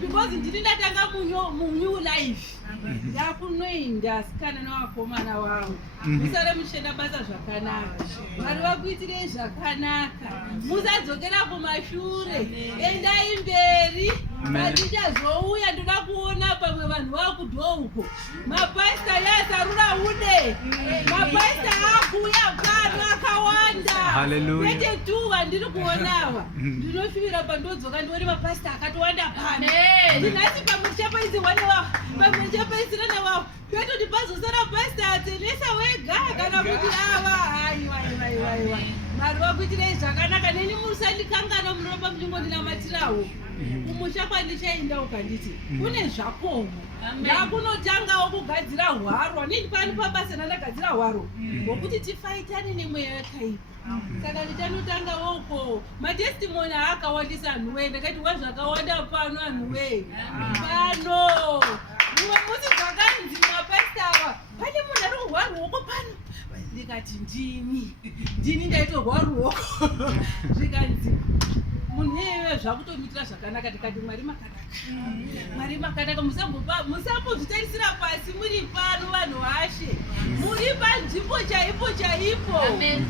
Because ndiri ndatanga new life ndakunoinda sikana nevakomana vangu musare muchenda basa zvakanaka Mwari vakuitirei zvakanaka musadzokera kumashure endai mberi patichazouya ndoda kuona pamwe vanhu vakudho uko mapasta yazarura ude mapasta akuuya pano akawanda kwete tu vandiri kuonava ndinofivira pandodzoka ndione mapasta akatowanda pano ndinasi pamwe chapaisi wanewa pamwe chapaisi ranewavo kwetoti pazosara pasta atsenesa wega kana kuti ava haiwaiwaiwaiwa Mwari vakuitirei zvakanaka neni musandikangana munopa muchingondinamatirawo kumusha kwandichaenda ukanditi kune zvakomo ndakunotangawo kugadzira hwaro nini pani pabasa ndandagadzira hwaro ngokuti tifaitane nemweya yakaipa saka ndichanotanga uko matestimoni akawandisa anhuwe ndakati wazvakawanda pano anhuwe pano mumwe musi zvakanzi mapastava pane munhu ari kuhwa ruoko pano ndikati ndini ndaitorwa ruoko zvikanzi munhu iyeyo zvakutomitira zvakanaka tikati Mwari makanaka musambozvitarisira pasi muri pano vanhu vashe muri panzvimbo chaipo chaipo amen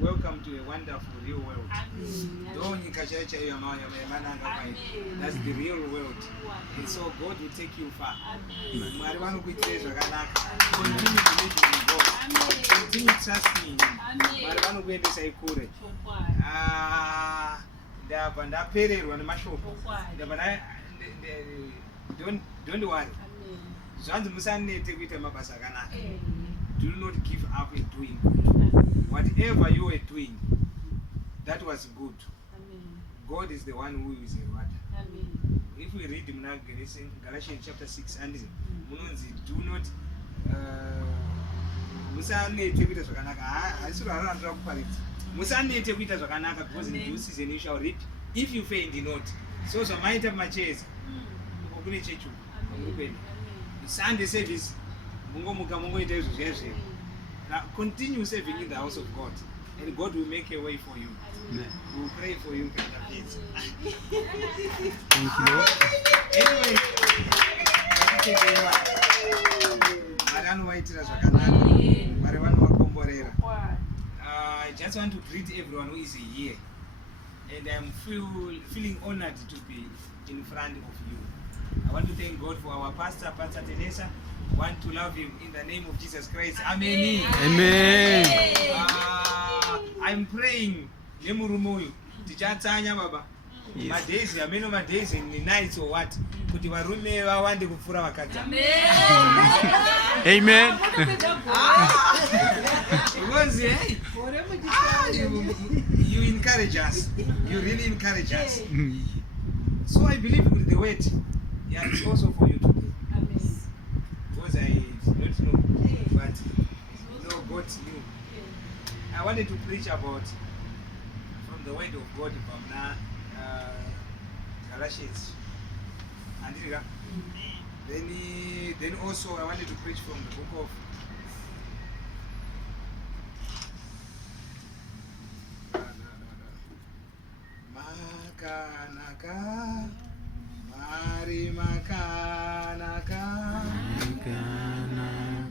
Welcome to a wonderful real world. That's the real world. And so God will take you far. Continue believing in God. Continue trusting Him. Don't worry. Do not give up in doing good. Whatever you were doing, that was good. God is the one who is the reward. If we read Galatians chapter 6 and do not because in due season you shall reap if you faint not. So might have my chase. Sunday service. Now continue serving in the house of God, and God will make a way for you. Amen. We will pray for you. Thank you, Lord. Anyway, I just want to greet everyone who is here, and I'm feeling honored to be in front of you. I want to thank God for our pastor, Pastor Teresa. Want to love him in the name of Jesus Christ. Amen. Amen. I'm praying. Baba. Madezi, ameno madezi ni nights or what? Kuti varume vawande kupfura vakadzi. Amen. Because you encourage us. You really encourage us. So I believe with the word, yeah, it's also for you today. Because I don't know, but no, God knew. I wanted to preach about from the word of God from now, Galatians. And then also I wanted to preach from the book of Makanaka, Mari Makanaka,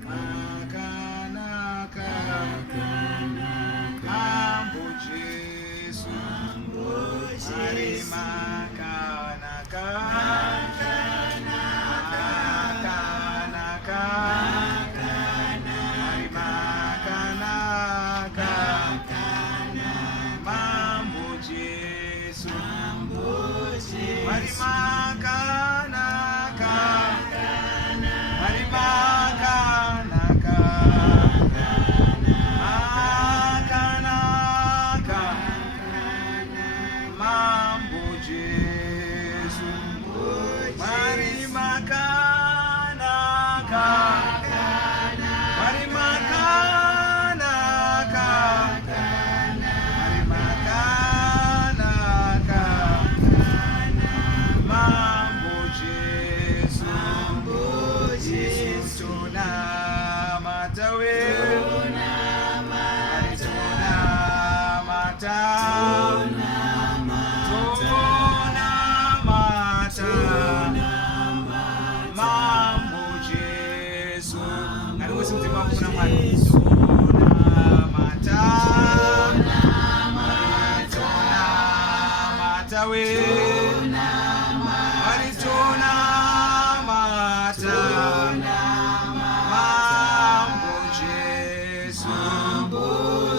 Makanaka, Ambo Jesu, Mari Makanaka. Mwari makanaka, Mwari makanaka, makanaka, Mambo Jesu, Mwari makanaka, Mwari makanaka, Mwari makanaka, Mambo Jesu, Jesu tona matawe, tona mata, tona mata, Mambo Jesu. Ngati wese kuti makufuna Mwari. Tona mata, tona mata we. Mwari tona mata, Mambo Jesu.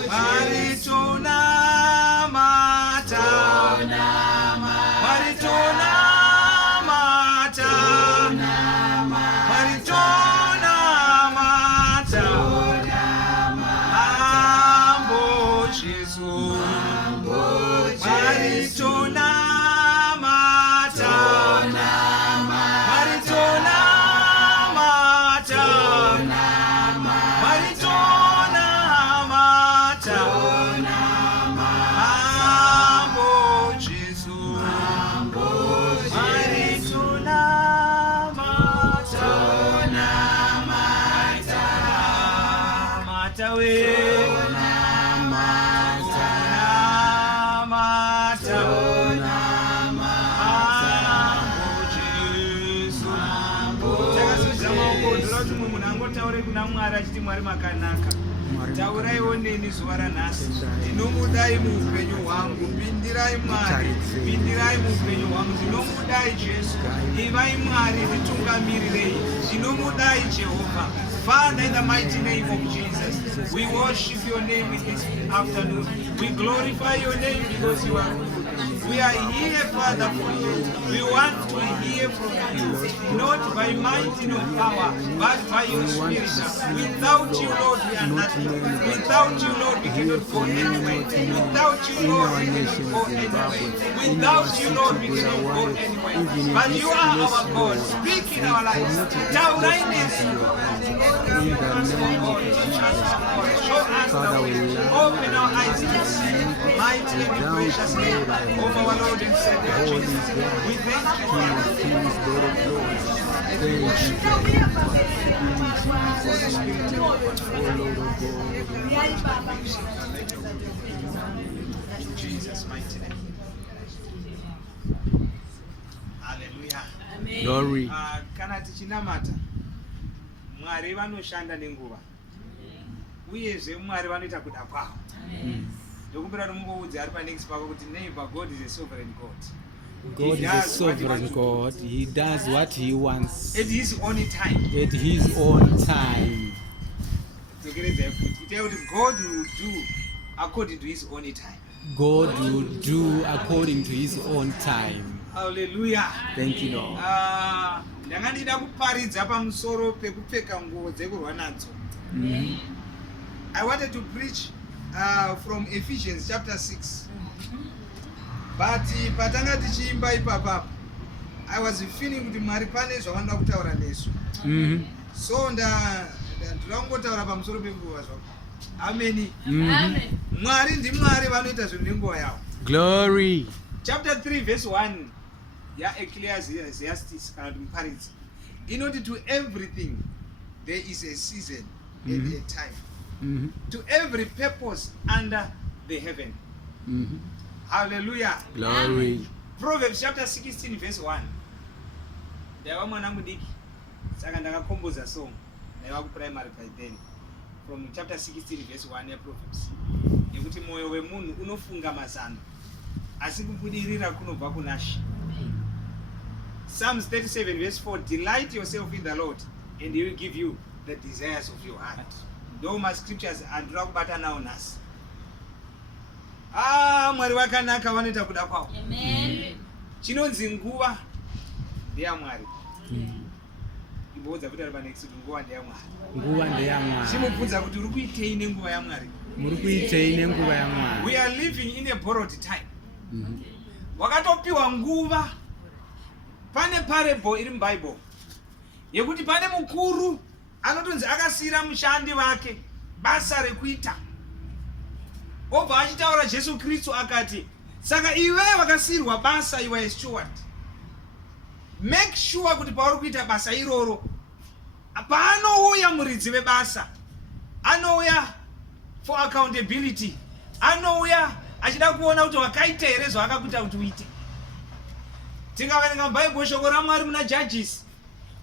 Mwari tona mata, Mwari tona mata, Mwari tona mata, Mambo Jesu. Mwari tona mata, Mwari tona mata, Mwari tona mata, Mambo Jesu. Mwari tona mata, mata we. Taure kuna Mwari achiti Mwari makanaka. Tauraiwo neni zuva ranhasi. Ndinomudai muupenyu hwangu. Pindirai Mwari, pindirai muupenyu hwangu. Ndinomudai Jesu. Ivai Mwari nditungamirirei. Ndinomudai Jehovah. Father, in the mighty name of Jesus, we worship your name this afternoon. We glorify your name because you are good. We are here, Father, for you. We want to hear from you, not by might nor power, but by your Spirit. Without you, Lord, we are nothing. Without you, Lord, we cannot go anywhere. Without you, Lord, we cannot go anywhere. Without you, Lord, we cannot go anywhere. But you are our God. Speak in our lives. Show us the way. Open our eyes to see. Mighty and precious name of our Lord and Savior Jesus. We thank you, Father. We worship you. In Jesus' mighty name. Hallelujah. Glory. Kana tichinamata Mwari vanoshanda nenguva uyezve Mwari vanoita kuda kwavo. Ndokumbira nomumboudzi ari panext pako kuti neighbor, God is a sovereign God. God is a sovereign God. He does what he wants At his own time. at his own time. God will do according to his own time. God will do according to his own time. Hallelujah. Thank you, Lord. Ndanga ndida kuparidza pamusoro pekupfeka nguo dzekurwa nadzo. I wanted to preach from Ephesians chapter 6. But patanga tichiimba ipapa, I was feeling kuti Mwari pane zvavanoda kutaura nesu. So ndangotaura pamusoro penguva zvako. Amen. Mwari ndimwari vanoita zvinhu nenguva yavo. Glory. Chapter 3 verse 1 Ecclesiastes kana kuti muparidzi inoti to everything there is a season and a time. To every purpose under the heaven. Hallelujah. Glory. Proverbs chapter 16 verse 1. Ndaiva mwana mudiki saka ndakakomboza song ndaiva kuprimary by then from chapter 16 verse 1 yaProverbs yekuti mwoyo wemunhu unofunga mazano asi kubudirira kunobva kunaShe. Psalms 37 verse 4. Delight yourself in the Lord and he will give you the desires of your heart. Though my scriptures andira kubata nawo nhasi. Mwari wakanaka vanoita kuda kwavo. chinonzi nguva ndeyamwari. Imbodza kuti ari panext kuti nguva ndeyamwari. Nguva ndeyamwari. Chimubvunza kuti uri kuitei nenguva yamwari? Muri kuitei nenguva yamwari? We are living in a borrowed time. Wakatopiwa nguva. Pane parable iri muBible yekuti pane mukuru anotonzi akasiyira mushandi wake basa rekuita. Obva achitaura Jesu Kristu akati, saka iwe wakasiyirwa basa, iwe a steward. Make sure kuti pauri kuita basa iroro, paanouya muridzi webasa, anouya for accountability, anouya achida kuona kuti wakaita here zvawakakuita kuti uite. Tikaverenga muBible shoko raMwari muna Judges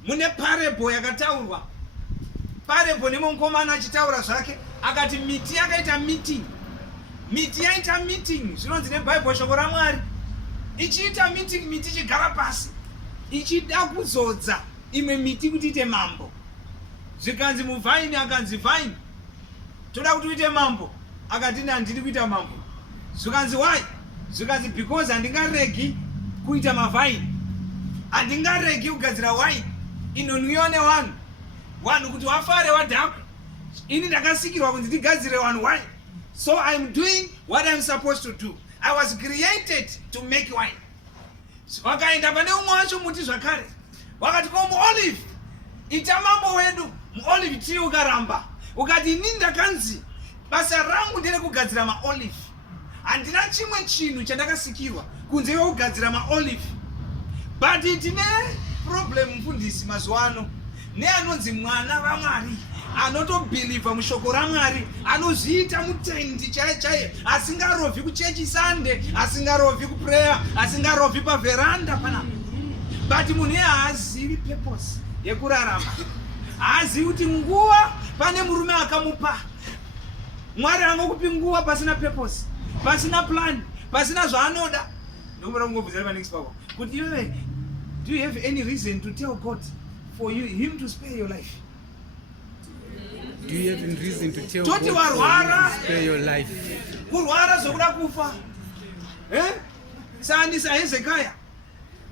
mune parable yakataurwa. Parable nemukomana achitaura zvake akati miti yakaita meeting. Miti yaita meeting, zvinonzi neBible shoko raMwari. Ichiita meeting, miti ichigara pasi ichida kuzodza imwe miti kuti ite mambo. Zvikanzi muvhaini akanzi vhaini, toda kuti uite mambo. Akati handidi kuita mambo. Zvikanzi why? Zvikanzi because handingaregi kuita mavhaini, handingaregi kugadzira wine inonwiwa nevanhu kuti wafare wadhakwa. Ini ndakasikirwa kunzi ndigadzire vanhu wine, so I'm doing what I'm supposed to do. I was created to make wine. Wakaenda pane umwe wacho muti zvakare, wakati ko muolive ita mambo wedu. Muolive tree ukaramba ukati ini ndakanzi basa rangu nderekugadzira maolive, handina chimwe chinhu chandakasikirwa kunze kwekugadzira maolive. But tine problem mufundisi mazuva ano neanonzi mwana waMwari, anotobhilivha mushoko raMwari, anozviita mutendi chaiye, asingarovhi kuchechi Sunday, asingarovhi kuprayer, asingarovhi paveranda panapa. But munhu haazivi purpose yekurarama, haazivi kuti nguva pane murume akamupa. Mwari angokupi nguva pasina purpose, pasina plan, pasina zvaanoda. Ndomura kungobvunza panext pako kuti iwewe, do you have any reason to tell God for him to spare your life? Do you have any reason to tell Toti God for warwara, him to spare your life? kurwara zvokuda kufa. Saandisa Hezekiah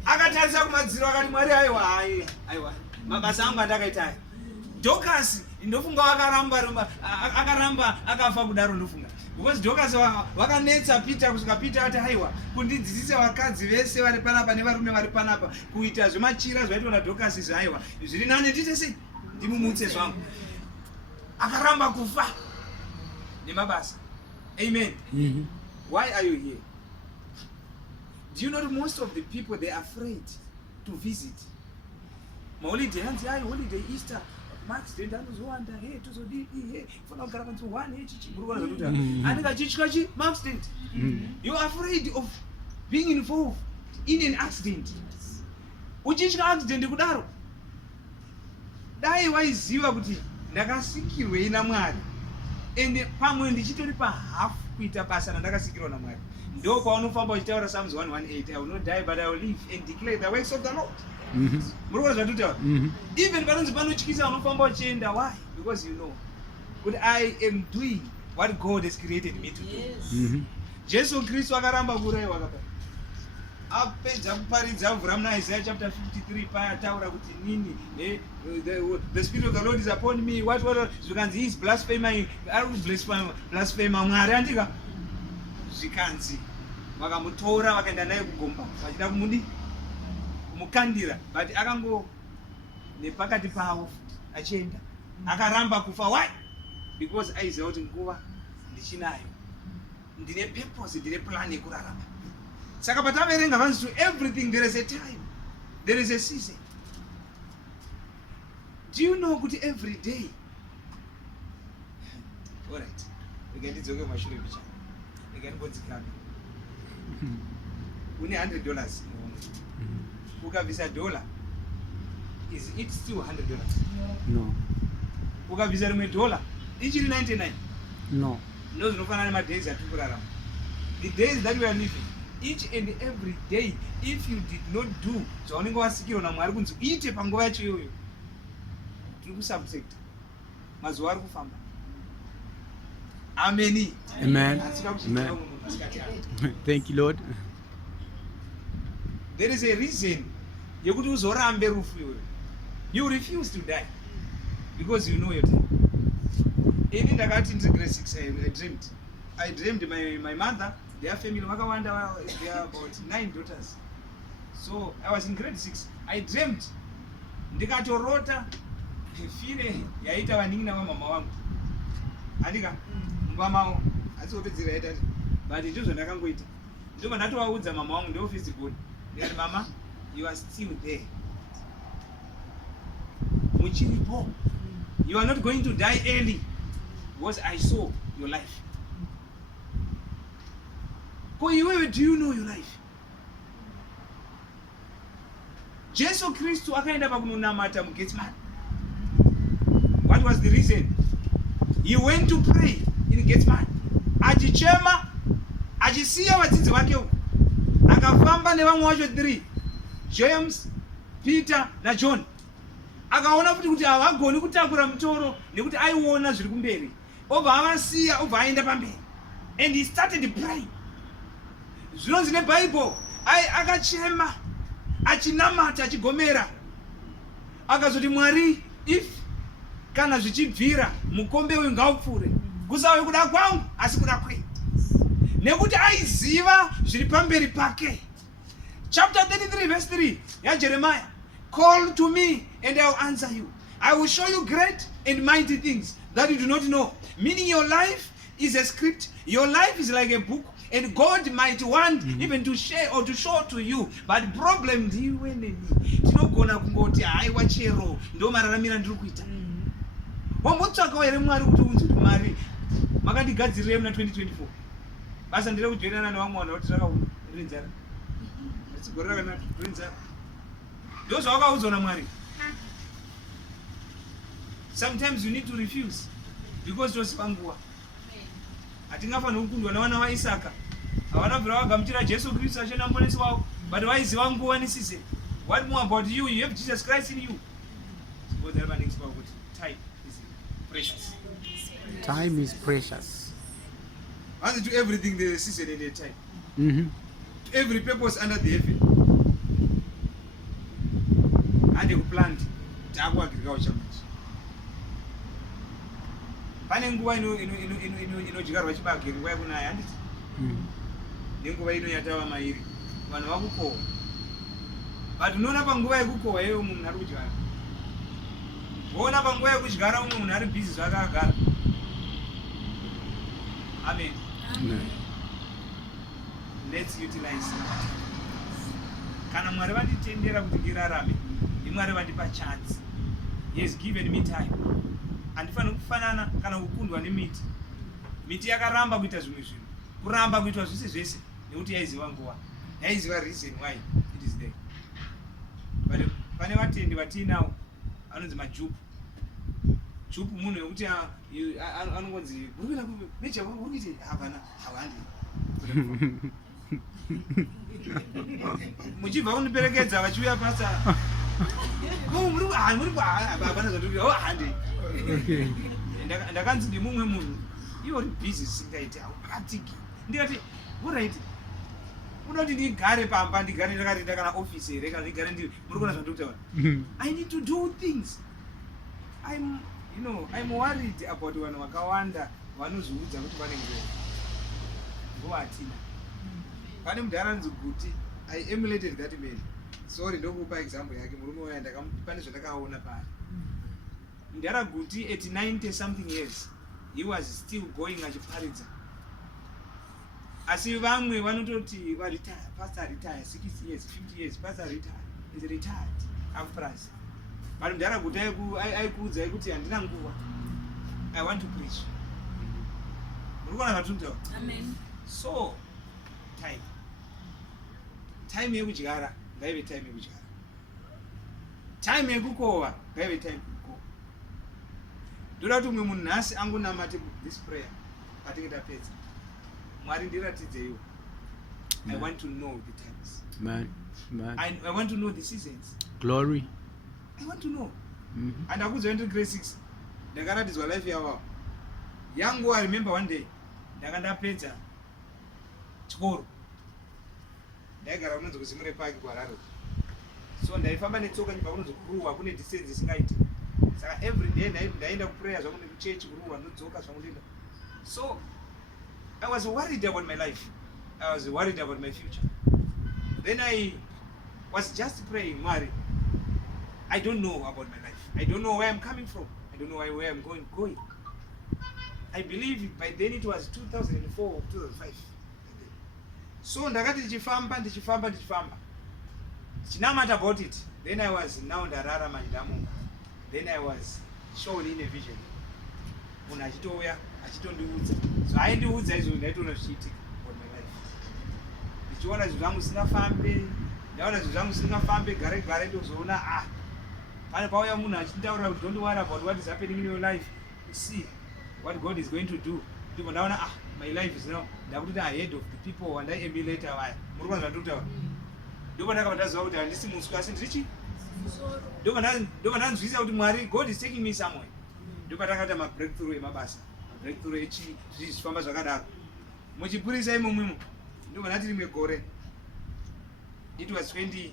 akatarisa kumadziro akati, Mwari aiwa mabasa angu andakaita aya. Dorcas ndofunga akaramba akafa kudaro ndofunga. Because Dorcas wakanetsa Peter kusvika Peter ati haiwa kundidzidzise vakadzi vese vari panapa nevarume vari panapa kuita zvemachira zvaitwa naDorcas izvi haiwa zviri nani ndite sei ndimumutse zvangu. Akaramba kufa nemabasa. Amen. Why are you here? Do you know that most of the people, they are afraid to visit? Maholiday hanzi hayi holiday Easter Max denda anozowanda tozodii funa kugara panzi 1 chichi murikona zvakuti andinga chichikachi Max dent. You are afraid of being involved in an accident. Uchichika accident kudaro, dai waiziva kuti ndakasikirwei naMwari ende pamwe ndichitori pahafu kuita basa randakasikirwa naMwari, ndo kwaunofamba uchitaura Psalms 118, I will not die but I will live and declare the works of the Lord. Murikona zvatutaura. Even panonzi panotyisa unofamba uchienda. Why? Because you know but I am doing what God has created me to do. Jesu Kristu akaramba kurayirwa kapa apedza kuparidza mvura muna Isaiah chapter 53 paya taura kuti nini the spirit of the Lord is upon me, what zvikanzi he is blaspheming, ari blasphema Mwari andika zvikanzi vakamutora vakaenda naye kugomba vachida kumukandira, but akango nepakati pavo achienda akaramba kufa. Why? Because aiziva kuti nguva ndichinayo, ndine purpose, ndine plan yekurarama. Saka pataverenga vanzi to everything there is a time, there is a season. Do you know kuti every day? All right, ndidzoke mashure bicha ndikangodzikana une $100 ukabvisa $1, is it still $100? No. Ukabvisa rimwe $1 ichiri 99? No. Ndo zvinofanana nemadays atikurarama. The days that we are living, each and every day, if you did not do zvaunenge wasikirwa naMwari kunzi uite panguva yacho iyoyo, tiri kusubject mazuva ari kufamba. Amen. Amen. Amen. Thank you, Lord. there is a reason yekuti uzorambe rufu iwe. You refuse to die because you know your time. Ini ndakati ndiri grade 6, I dreamed my mother, their family vakawanda, there are about 9 daughters. So I was in grade 6. I dreamed ndikatorota fire yaita vaningi mama wangu andika mama asopedzera yaita but ndizvo ndakangoita ndobva ndatovaudza mama wangu ndeofisi god ndikati mama you are still there muchiripo, you are not going to die early because I saw your life. Ko iwewe, do you know your life? Jesu Kristu akaenda pakunonamata muGetsemani. What was the reason? He went to pray in Gethsemane. Achichema, achisiya vadzidzi vake uko. Akafamba nevamwe vacho 3, James, Peter na John. Akaona kuti havagoni kutakura mutoro nekuti aiona zviri kumberi. Obva avasiya, obva aenda pamberi. And he started praying. Zvinonzi neBible, akachema, achinamata, achigomera. Akazoti Mwari, if kana zvichibvira mukombe uyu ngaupfuure, kusave kuda kwangu asi kuda kwenyu. Nekuti aiziva zviri pamberi pake. Chapter 33 verse 3 yaJeremiah, call to me and I will answer you. I will show you great and mighty things that you do not know. Meaning your life is a script. Your life is like a book. And God might want even to share or to show to you. But problem ndiwe neni. Tinogona kungoti aiwa chero ndo mararamira ndiri kuita. Wambotsvaka here Mwari kuti unzi Mwari makandigadzirira muna 2024. Basa ndiri kujoinana nevamwe vanhu kuti takaurinzara. Sigorera kana kurinzara. Ndo zvawakaudzwa naMwari. Sometimes you need to refuse because tosipa nguva. Hatingafanira kukundwa navana vaIsaka. Havana bvira vagamuchira Jesu Kristu achena muponesi wavo, but vaiziva nguva neseason. What more about you? You have Jesus Christ in you. Suppose that next part, time is precious. Time is precious. And to everything there is a season and a time. To every purpose under the heaven. And you plant taku agriculture. Pane nguva inodyarwa chibage, nguva yekunaya handiti? Nenguva ino yatava mairi vanhu vakukohwa. But unoona panguva yekukohwa iyeyo munhu ari kudyara. Woona panguva yekudyara umwe munhu ari busy zvakagara. Amen. Let's utilize. Kana Mwari vanditendera kuti ndirarame, ndiMwari vandipa chance. He has given me time. Handifaniri kufanana kana kukundwa nemiti. Miti yakaramba kuita zvimwe zvinhu. Kuramba kuitwa zvese zvese nekuti yaiziva nguva. Yaiziva reason why it is there. But pane vatendi vatinawo anonzi majupu. Jupu munhu wekuti anongonzi urikuenda kumeja urikuiti hapana havandi. Muchibva kuniperekedza vachiuya pasa. Hapana zvatikuita. Oh handi. Ndakanzi ndimumwe munhu iwo uri busy singaiti haupractiki. Ndikati alright, unoda kuti ndigare pamba, ndigare ndakarinda kana office here kana ndigare ndiri muri kuona zvandiri kutaura. I need to do things. I'm worried about vanhu vakawanda vanozviudza kuti vane nguva hatina. Pane mudhara anonzi Guti. I emulated that man. Sorry, ndokupa example yake murume waya pane zvandakaona pari. Mudhara Guti at 90 something years, he was still going achiparidza. Asi vamwe vanototi retire, pastor retire 60 years, 50 years, pastor retire, is retired after us. But mudhara Guti aikuudza kuti handina nguva. I want to preach. Murikuona zvatinotaura? Amen. So time yekudyara ngaive time yekudyara. Time yekukohwa ngaive time yekukohwa. Ndoda kuti umwe munhu nhasi angonamate this prayer patinge tapedza. Mwari ndiratidze iwo. I want to know the times. Man. I want to know the seasons. Glory. I want to know. And akuzwa into grade 6. Ndakaratidzwa life yavo. Yangu I remember one day ndakandapedza chikoro. ndaigara kunonzi kuzimure paki kwaRaro. So ndaifamba netsoka nyika kunonzi kuruwa kune distance isingaiti. Saka every day ndaenda kuprayer zvangu nekuchechi kuruwa ndodzoka zvangu ndenda. So I was worried about my life. I was worried about my future. Then I was just praying, Mary, I don't know about my life. I don't know where I'm coming from. I don't know where I'm going. I believe by then it was 2004 or 2005. So ndakati ndichifamba. Chinamata about it. Then I was now ndarara mandamu. Then I was shown in a vision. Munhu achitouya achitondiudza. So aindiudza izvo ndaitoona zvichiitika about my life. Ndichiona zvinhu zvangu zvisingafambe, gare ndozoona pane pauya munhu achitaura kuti don't worry about what is happening in your life. You see what God is going to do. Ndipo ndaona my life is now ndakuti ahead of the people and I emulate vaya. Muri kwanza ndikutaura. Ndipo ndakabva ndaziva kuti handisi muswe asi ndirichi. Ndipo ndanzwisisa kuti Mwari God is taking me somewhere. Ndipo ndakaita breakthrough emabasa. Breakthrough zvifamba zvakadaro. Muchipurisa imomo. Ndipo ndati rimwe gore. It was 2015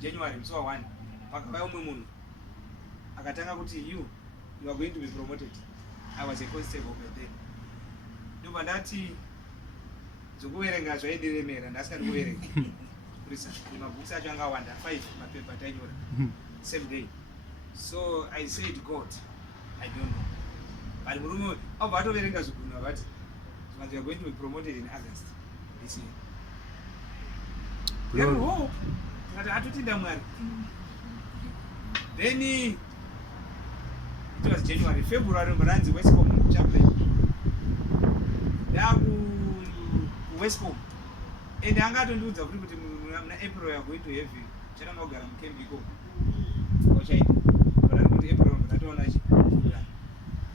January musi wa 1. Pakauya umwe munhu akatanga kuti you are going to be promoted. I was a constable by then. Ndipo ndati zokuverenga zvaidiremera ndasingadi kuverenga. Kurisa mabhuks acho angawanda 5 mapepa tainyora same day. So I said God, I don't know. But murume abva atoverenga zvigunhu avati you are going to be promoted in August this year. Then hope ngati atotinda Mwari. Then it was January, February mbanzi Westcom Chaplin. Ndaku Westcom. And angatondiudza kuti muna April you are going to have chakanga kugara mukembiko. Ochaita. Kuti April ndatoona chi.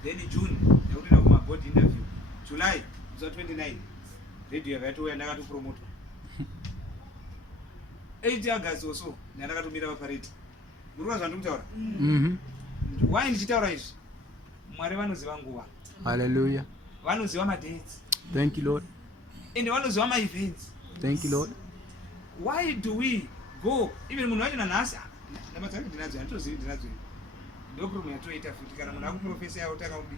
Then June ndakuenda kuma board interview. July 29 radio yakatouya ndakatopromote. 8 August also ndakatomira paparade. Muri kwanza ndikutaura? Why ndichitaura izvi? Mwari vanoziva nguva. Hallelujah. Vanoziva madates. Thank you, Lord. And vanoziva ma-events. Thank you, Lord. Why do we go? Even munhu wacho nanhasi ndamatanga ndinadzo handitozivi ndinadzo. Ndokurumu yatoita futi kana munhu akuprofesa yautanga kudi.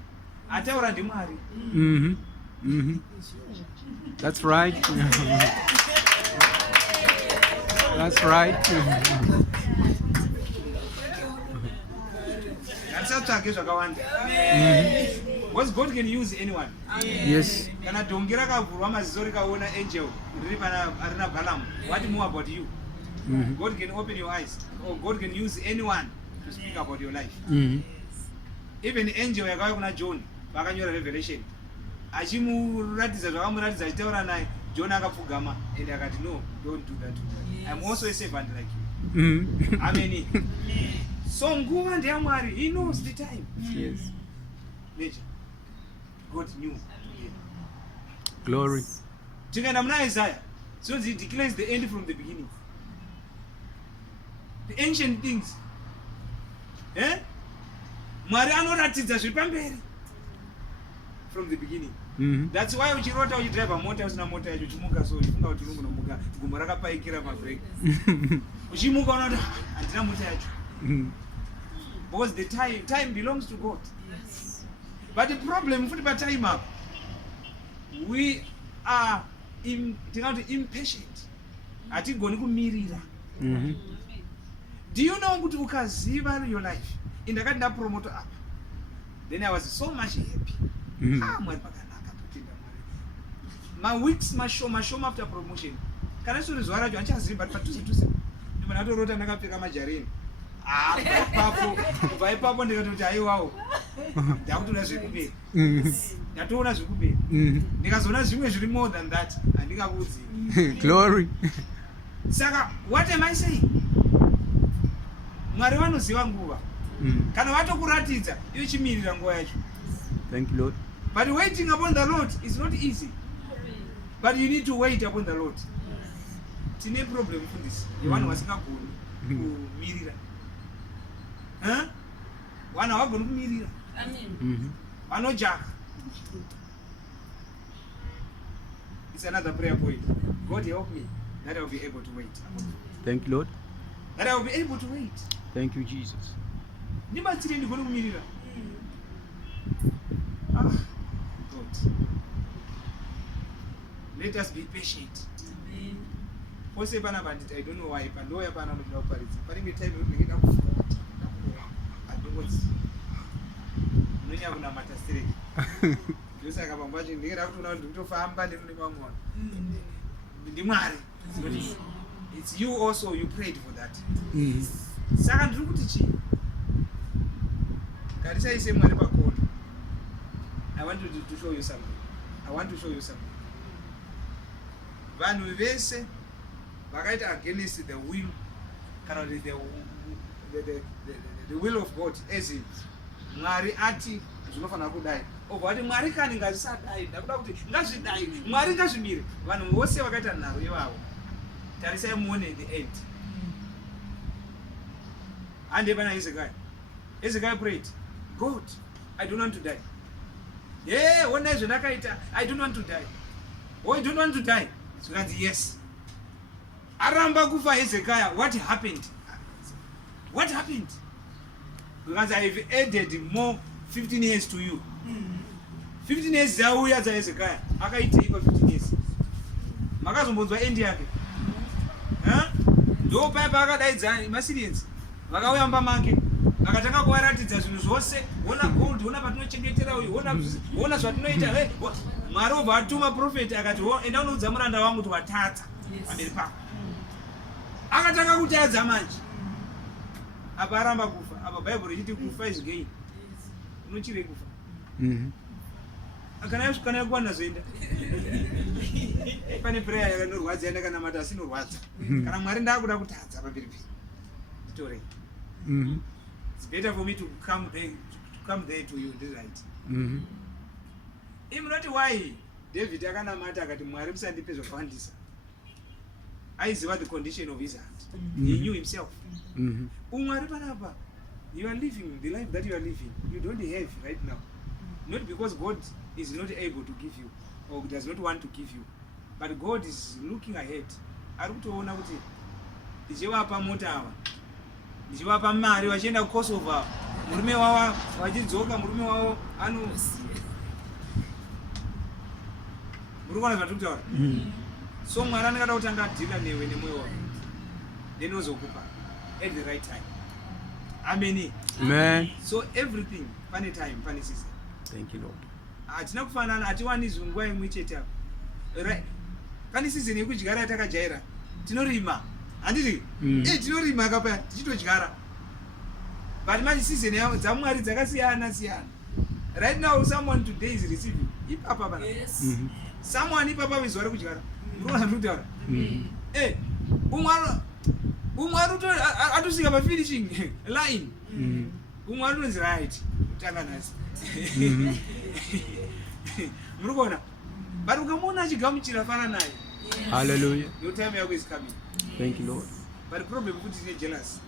Ataura ndiMwari. That's right. That's right. Ngatisatsvake zvakawanda. Because God can use anyone. Yes. Kana dhongi rakavhurwa maziso rikaona angel riri pana arina Balaam, what more about you? God can open your eyes, or God can use anyone to speak about your life. Even angel yakauya kuna John vakanyora Revelation achimuratidza zvakamuratidza achitaura naye. John akapfugama and akati no, don't do that. I'm also a servant like you. Amen. So nguva ndeyaMwari, he knows the time. Yes. Nature. God knew. Glory. Tikaenda muna Isaiah, so he declares the end from the beginning. The ancient things. Mwari anoratidza zviri pamberi from the beginning. That's why uchirota uchidrive mota usina mota yacho uchimuka so uchifunga kuti unogona gumbo rakapaikira mabreki. Uchimuka unoda handina mota yacho. Because the time belongs to God. Yes. But the problem futi patime up, we are impatient. Hatigoni kumirira. Do you know kuti ukaziva your life? Indakati ndapromote apa. Then I was so much happy. Mwari pakanaka patenda Mwari. My weeks mashoma after promotion. Kana suri zuva racho handichazivi but patuse. Ndipo ndatorota ndakapfeka majarini. Kubva ipapo ndikati kuti aiwawo ndakutoona zvekuberi. Ndatoona zvekuberi. Ndikazoona zvimwe zviri more than that handingakuudzi. Glory. Saka what am I saying? Mwari vanoziva nguva. Kana vatokuratidza iwe chimirira nguva yacho. Thank you, Lord. But waiting upon the Lord is not easy. But you need to wait upon the Lord. Tine problem fundisi. Vanhu vasingagoni kumirira. Vanhu havagoni kumirira. Vanojaka. It's another prayer point. God help me that I will be able to wait. Thank you, Lord. That I will be able to wait. Thank you, Jesus. Ndibatsire ndigone kumirira. God. Let us be patient. Pose pana bandit, I don't know why, but lawyer pana mudina kuparidza. Panenge time ndingida kufuka. Adongozi. Munya kuna matasireki. Ndosaka pambacho ndingida kuti unawo ndikutofamba ndiri nemamwe. Ndimwari. It's you also, you prayed for that. Saka ndiri kuti chi? Karisa ise mwari pakona. I want to show you something. I want to show you something. Vanhu vese vakaita against the will, kana the will of God, as in Mwari ati zvinofanira kudai. Obva Mwari kani ngazvisadai, ndakuda kuti ngazvidai, Mwari ngazvimire. Vanhu vose vakaita nharo ivavo. Tarisai muone the end. And even Hezekiah prayed, God, I don't want to die. Yeah, one day I don't want to die. Oh, I don't want to die. So that's yes. Aramba kufa Hezekiah, what happened? What happened? Because I've added more 15 years to you. 15 years zauya za Hezekiah. Akaita ipa 15 years. Makazombonzwa end yake. Ndo papa akadaidza Masirians. Vakauya mba make. Vakatanga kuvaratidza zvinhu zvose. Ona gold, ona patinochengetera uyu, ona zvatinoita. Hey, Mwari obva atuma prophet akati, enda unoudza muranda wangu kuti watadza pamberi pako. Akatanga kutadza manje. Apa aramba kufa. Apa Bible richiti kufa is gain. Unochire kufa. Kana yakwana zoenda. Pane prayer yakanorwadza yenda kana mata asinorwadza. Kana Mwari ndakuda kutadza pamberi pako. Story. It's better for me to come there to you, right? Not why David akanamata akati Mwari musandipe zvokawandisa. Aiziva the condition of his heart. He knew himself. Umwari panapa, you are living the life that you are living. You don't have right now. Not because God is not able to give you or does not want to give you, but God is looking ahead. Ari kutoona kuti ndichivapa mota ava, ndichivapa mari vachienda kuKosovo, murume wavo vachidzoka, murume wavo murikuona zvatiri kutaura. So Mwari anengada kutanga adhila newe nemwoyo wako, then ozokupa at the right time. Amen. Amen. So everything pane time, pane season. Thank you, Lord. Hatina kufanana, hatiwani nguva imwe chete. Pane season yekudyara yatakajaira. Tinorima. Handiti? Tinorima akapa tichitodyara. But manje season dzaMwari dzakasiyana siyana. Right now someone today is receiving. Ipapa bana. Yes. Someone ipapa is wari kudyara. Murikuona zvakutaura. Umwari atosvika pa finishing line. Umwari unonzi right. Kutanga nasi. Murikuona? But ukamuona achigamuchira fana naye. Hallelujah. Your time yako is coming. Thank you, Lord. But the problem is you're jealous.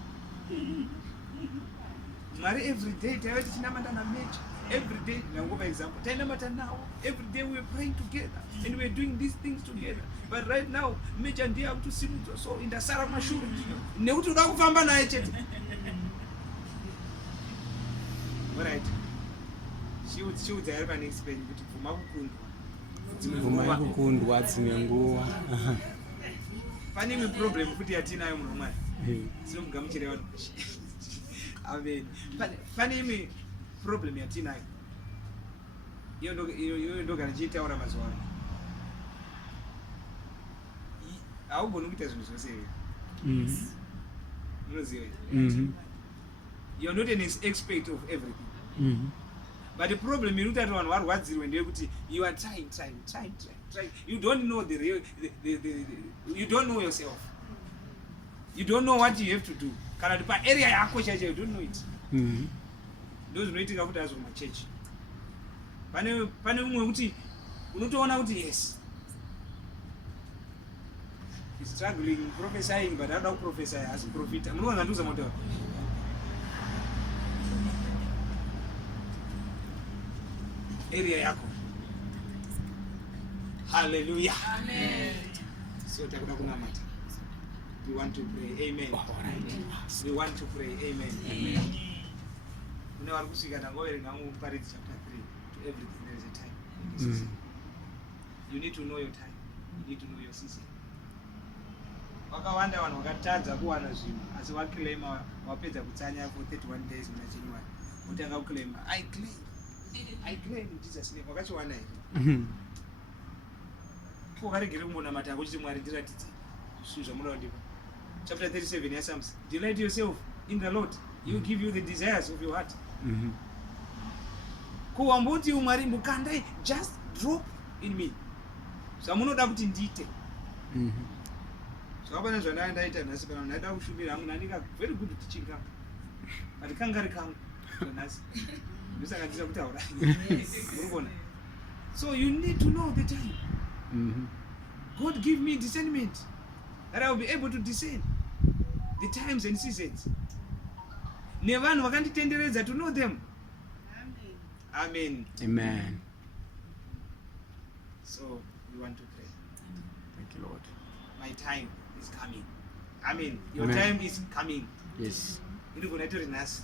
Mwari every day tayari tinamata na mecha. Every day, now go by example. Now, every day we are praying together and we are doing these things together. But right now, mecha ndiye akutusimudzwa so indasara mashuru. Nekuti uda kufamba naye chete. Alright. She would have an explain kuti pfuma kukundwa dzimwe nguva. Pane imwe problem kuti yatinayo munhu Mwari. Sinomugamuchira vanhu. Amen. Pane imwe problem yatinayo. Iyo ndogara ndichitaura mazuva ano. Haugoni kuita zvinhu zvose here. Unoziva here. You are not an expert of everything. But the problem is that one warwadzirwe ndeyekuti you are trying. You don't know the real you don't know yourself. You don't know what you have to do. Kana pa area yako chacha you don't know it. Ndo zvinoitika kuti azo muchechi. Pane umwe kuti unotoona kuti yes. He's struggling prophesying but hada kuprophesy as prophet. Munoona nduza moto. Area yako. Hallelujah. Amen. So takuda kunamata. We want to pray. Amen. All right. We want to pray. Amen. Amen. Chapter 3, to everything there is a time. A season. You need to know your time. You need to know your season. Wakawanda vanhu vakatadza kuwana zvinhu asi waklaima wapedza kutsanya for 31 days muna January utanga kuklaima I claim in Jesus name wakachiwana here ukaregere kumbonamata kuti Mwari ndiratidze zvinhu zvamunoda kundipa. Chapter 37 yaPsalms, delight yourself in the Lord, he will give you the desires of your heart. Kuwamboti uMwari mbukandai, just drop in me zvamunoda kuti ndiite. Zvakapana zvandaita nhasi kana ndaida kushumira hangu ndandika very good teaching kangu but kangari kangu nhasi ndisaka ndisa kutaura. Urikona, so you need to know the time. God give me discernment that I will be able to discern the times and seasons. Nevanhu vakanditenderedza to know them. Amen. Amen. So we want to pray. Thank you, Lord. My time is coming. Amen. Your Amen. time is coming. Yes. Irigona itori nhasi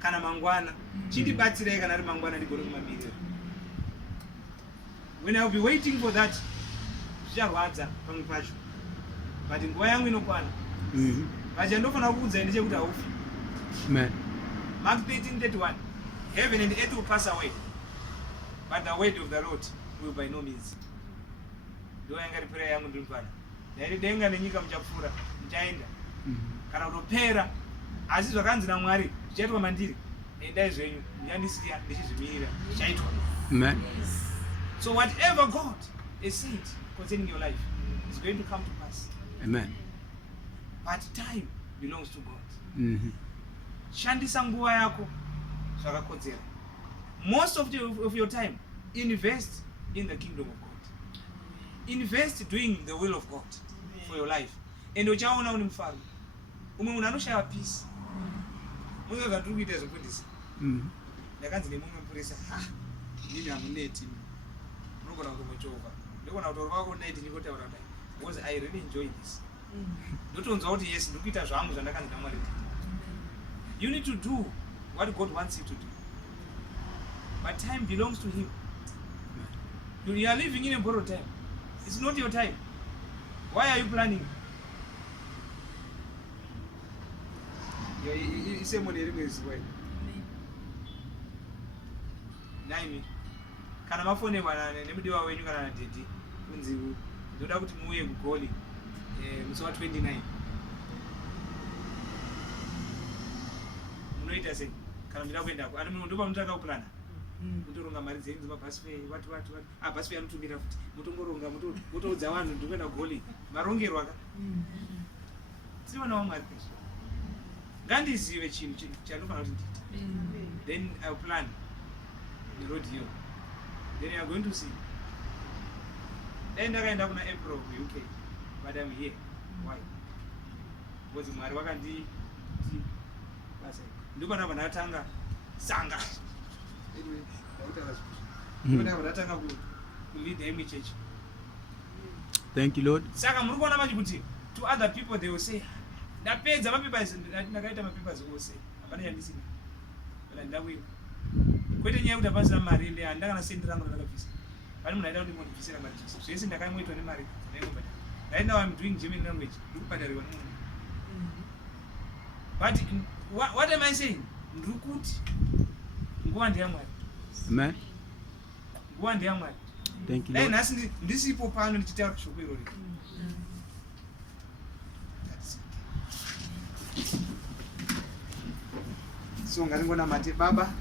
kana mangwana chindibatsirai kana ari mangwana ndigone kumamirira. When I will be waiting for that zvicharwadza pamwe pacho but nguva yangu inokwana. Vachandofanira kukuudzai ndechekuti haufi. Amen. Mark 13:31, heaven and earth will pass away but the word of the Lord will by no means. Ndo yanga iri prayer yangu ndinofana ndairi denga nenyika muchapfuura muchaenda kana kutopera asi zvakanzi naMwari zvichaitwa mandiri endai zvenyu muchandisiya ndichizvimirira zvichaitwa. Amen. So whatever God has said concerning your life is going to come to pass. Amen. But time belongs to God. Shandisa nguva yako zvakakodzera. Most of your time invest in the kingdom of God. Invest doing the will of God for your life. And uchaona uni mufaro. Umwe munhu anoshaya peace. Muzva zvatiri kuita zvekundisa. Ndakanzi nemumwe mupurisa, ndini hamuneti. Unogona kutomochovha. Ndogona kutorwa kwako night ndikotaura naye. Because I really enjoy this. Ndotonzwa kuti yes, ndiri kuita zvangu zvandakanzi naMwari. You need to do what God wants you to do. But time belongs to Him. You are living in a borrowed time. It's not your time. Why are you planning? Isemoni rimwe ziwa. Naimi. Kana mafonewa nemudiwa wenyu kana nadhedhi kunzi ndoda kuti muuye kugoli musi wa29. Munoita sei? Kana muchida kuendako. Ani munhu ndopa mutaka kuplana. Mutoronga mari dzenyu dzemabhasi fare what. Bhasi fare anotumira futi. Mutongoronga mutoudza vanhu ndikuenda kugoli. Marongerwa aka. Tiona waMwari peshe. Ngandizive chinhu chandinofanira kuti ndiite. Then I will plan the road here. Then you are going to see. Then ndakaenda kuna April UK, but I'm here. Why? Because Mwari wakandi basa. Ndipo vanhu vatanga sanga. Anyway, ndautaura vatanga ku lead the church. Thank you, Lord. Saka muri kuona manje kuti to other people they will say ndapedza mapapers ndakaita mapapers ose apana yandisina kana ndawira kwete nyaya kuti apasina mari ende andakana sendi rangu ndakabvisa pani munhu aida kuti ndimubvisira mari zvese ndakaimoitwa nemari ndaingobata right now I'm doing German language ndikubhadharirwa nemunhu but what am I saying ndiri kuti nguva ndeyaMwari. Amen. Nguva ndeyaMwari. Thank you, Lord. Nhasi ndisipo pano ndichitaura shoko irori. So ngaringonamate Baba